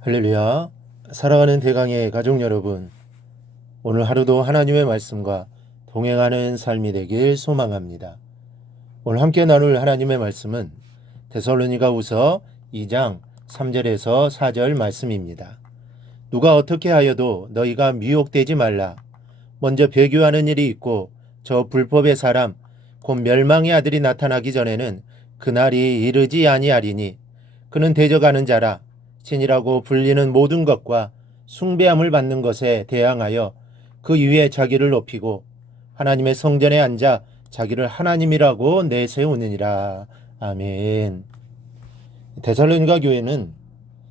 할렐루야. 사랑하는 대강의 가족 여러분. 오늘 하루도 하나님의 말씀과 동행하는 삶이 되길 소망합니다. 오늘 함께 나눌 하나님의 말씀은 데살로니가 우서 2장 3절에서 4절 말씀입니다. 누가 어떻게 하여도 너희가 미혹되지 말라. 먼저 배교하는 일이 있고 저 불법의 사람 곧 멸망의 아들이 나타나기 전에는 그날이 이르지 아니하리니 그는 대적하는 자라 신이라고 불리는 모든 것과 숭배함을 받는 것에 대항하여 그 위에 자기를 높이고 하나님의 성전에 앉아 자기를 하나님이라고 내세우느니라. 아멘. 데살로니가 교회는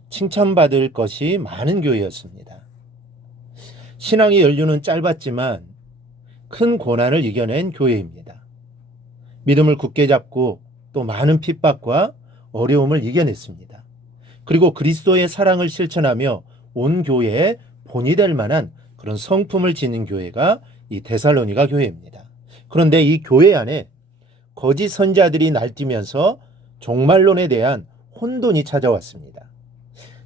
칭찬받을 것이 많은 교회였습니다. 신앙의 연륜은 짧았지만 큰 고난을 이겨낸 교회입니다. 믿음을 굳게 잡고 또 많은 핍박과 어려움을 이겨냈습니다. 그리고 그리스도의 사랑을 실천하며 온 교회의 본이 될 만한 그런 성품을 지닌 교회가 이 데살로니가 교회입니다. 그런데 이 교회 안에 거짓 선자들이 날뛰면서 종말론에 대한 혼돈이 찾아왔습니다.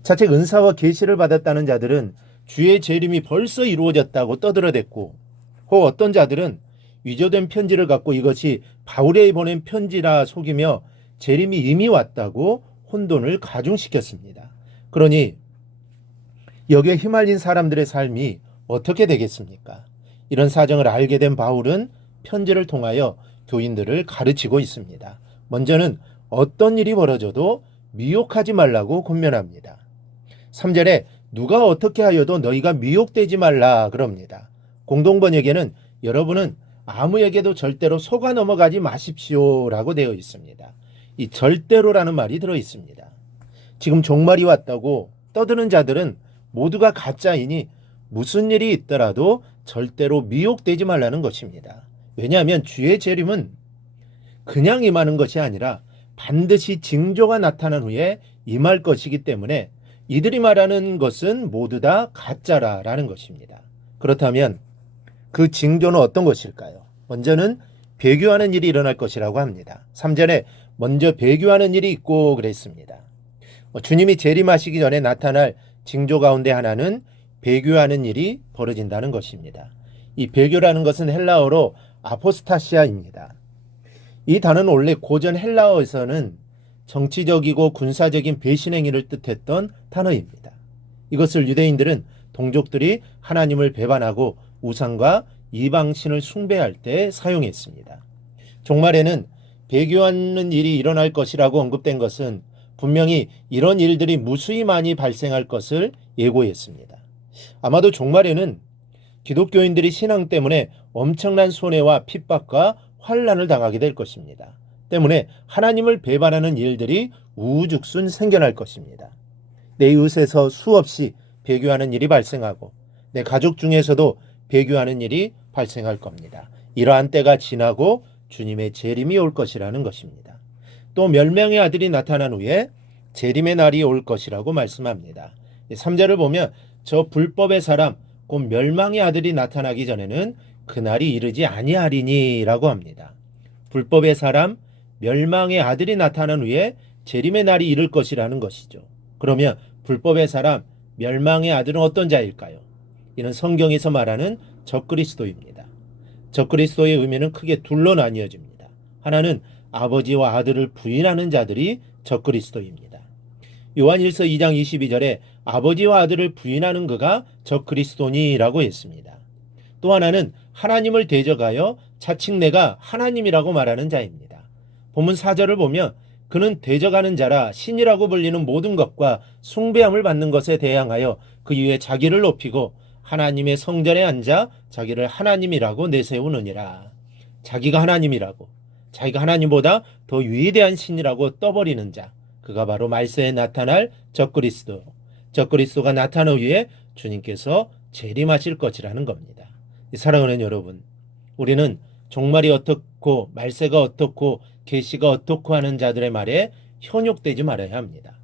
자책 은사와 계시를 받았다는 자들은 주의 재림이 벌써 이루어졌다고 떠들어댔고 혹 어떤 자들은 위조된 편지를 갖고 이것이 바울에 보낸 편지라 속이며 재림이 이미 왔다고 혼돈을 가중시켰습니다. 그러니 여기에 휘말린 사람들의 삶이 어떻게 되겠습니까? 이런 사정을 알게 된 바울은 편지를 통하여 교인들을 가르치고 있습니다. 먼저는 어떤 일이 벌어져도 미혹하지 말라고 권면합니다. 3절에 누가 어떻게 하여도 너희가 미혹되지 말라 그럽니다. 공동번역에는 여러분은 아무에게도 절대로 속아 넘어가지 마십시오라고 되어 있습니다. 이 절대로라는 말이 들어 있습니다. 지금 종말이 왔다고 떠드는 자들은 모두가 가짜이니 무슨 일이 있더라도 절대로 미혹되지 말라는 것입니다. 왜냐하면 주의 재림은 그냥 임하는 것이 아니라 반드시 징조가 나타난 후에 임할 것이기 때문에 이들이 말하는 것은 모두 다 가짜라라는 것입니다. 그렇다면 그 징조는 어떤 것일까요? 먼저는 배교하는 일이 일어날 것이라고 합니다. 3절에 먼저 배교하는 일이 있고 그랬습니다. 뭐 주님이 재림하시기 전에 나타날 징조 가운데 하나는 배교하는 일이 벌어진다는 것입니다. 이 배교라는 것은 헬라어로 아포스타시아입니다. 이 단어는 원래 고전 헬라어에서는 정치적이고 군사적인 배신 행위를 뜻했던 단어입니다. 이것을 유대인들은 동족들이 하나님을 배반하고 우상과 이방신을 숭배할 때 사용했습니다. 종말에는 배교하는 일이 일어날 것이라고 언급된 것은 분명히 이런 일들이 무수히 많이 발생할 것을 예고했습니다. 아마도 종말에는 기독교인들이 신앙 때문에 엄청난 손해와 핍박과 환란을 당하게 될 것입니다. 때문에 하나님을 배반하는 일들이 우죽순 생겨날 것입니다. 내 이웃에서 수없이 배교하는 일이 발생하고 내 가족 중에서도 배교하는 일이 발생할 겁니다. 이러한 때가 지나고 주님의 재림이 올 것이라는 것입니다. 또 멸명의 아들이 나타난 후에 재림의 날이 올 것이라고 말씀합니다. 3절을 보면 저 불법의 사람 곧 멸망의 아들이 나타나기 전에는 그날이 이르지 아니하리니라고 합니다. 불법의 사람 멸망의 아들이 나타난 후에 재림의 날이 이를 것이라는 것이죠. 그러면 불법의 사람 멸망의 아들은 어떤 자일까요? 이는 성경에서 말하는 적그리스도입니다. 적그리스도의 의미는 크게 둘로 나뉘어집니다. 하나는 아버지와 아들을 부인하는 자들이 적그리스도입니다. 요한일서 2장 22절에 아버지와 아들을 부인하는 그가 적그리스도니라고 했습니다. 또 하나는 하나님을 대적하여 자칭 내가 하나님이라고 말하는 자입니다. 본문 4절을 보면 그는 대적하는 자라 신이라고 불리는 모든 것과 숭배함을 받는 것에 대항하여 그 위에 자기를 높이고 하나님의 성전에 앉아 자기를 하나님이라고 내세우느니라. 자기가 하나님이라고 자기가 하나님보다 더 위대한 신이라고 떠버리는 자 그가 바로 말세에 나타날 적그리스도 적그리스도가 나타난 후에 주님께서 재림하실 것이라는 겁니다. 사랑하는 여러분 우리는 종말이 어떻고 말세가 어떻고 계시가 어떻고 하는 자들의 말에 현혹되지 말아야 합니다.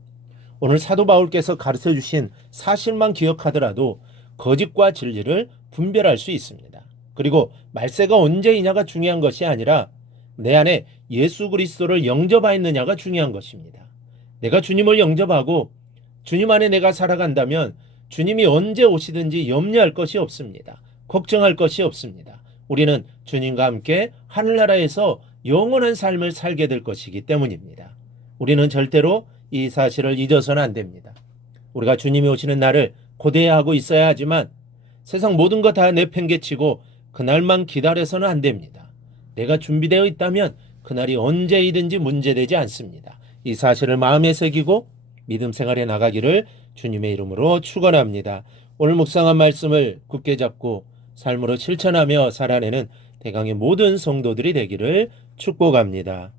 오늘 사도 바울께서 가르쳐 주신 사실만 기억하더라도 거짓과 진리를 분별할 수 있습니다. 그리고 말세가 언제이냐가 중요한 것이 아니라 내 안에 예수 그리스도를 영접하였느냐가 중요한 것입니다. 내가 주님을 영접하고 주님 안에 내가 살아간다면 주님이 언제 오시든지 염려할 것이 없습니다. 걱정할 것이 없습니다. 우리는 주님과 함께 하늘나라에서 영원한 삶을 살게 될 것이기 때문입니다. 우리는 절대로 이 사실을 잊어서는 안 됩니다. 우리가 주님이 오시는 날을 고대하고 있어야 하지만 세상 모든 거 다 내팽개치고 그날만 기다려서는 안 됩니다. 내가 준비되어 있다면 그날이 언제이든지 문제되지 않습니다. 이 사실을 마음에 새기고 믿음 생활에 나가기를 주님의 이름으로 축원합니다. 오늘 묵상한 말씀을 굳게 잡고 삶으로 실천하며 살아내는 대강의 모든 성도들이 되기를 축복합니다.